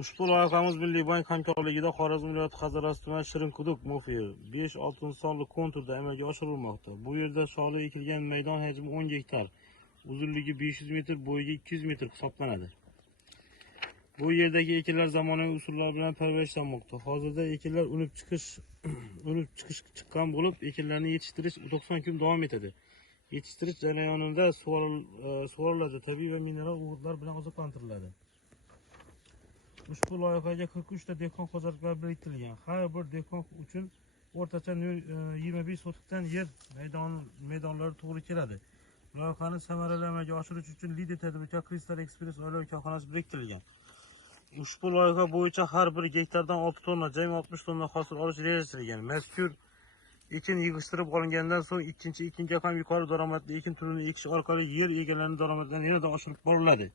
Ushbu loyihamiz Milliy bank hamkorligida Xorazm viloyati Hazorasp tumani Shirinquduq MOFI 5-6 sonli konturda amalga oshirilmoqda. Bu yerda sholi ekilgan maydon hajmi 10 gektar, uzunligi 500 metr, bo'yiga 200 metr hisoblanadi. Bu yerdagi ekinlar zamonaviy usullar bilan parvarishlanmoqda. Hozirda ekinlar unib chiqqan bo'lib, ekinlarni yetishtirish 90 kun davom etadi. Yetishtirish jarayonida sug'oriladi, tabiiy va mineral o'g'itlar bilan oziqlantiriladi. Ushbu loyihaga 43 ta dehqon xo'jaliklari biriktirilgan. Har bir dehqon uchun o'rtacha 25 sotikdan yer maydonlari to'g'ri keladi. Loyihani samarali amalga oshirish uchun Lider tadbirkor Kristal Express oilaviy korxonasi biriktirilgan. Ushbu loyiha bo'yicha har bir gektardan 6 tonna, jami 60 tonna hosil olish rejalashtirilgan. Mazkur ekin yig'ishtirib olingandan so'ng ikkinchi ekinga ham yuqori daromadli ekin turini ekish orqali yer egalarining daromadlarini yanada oshirib boriladi.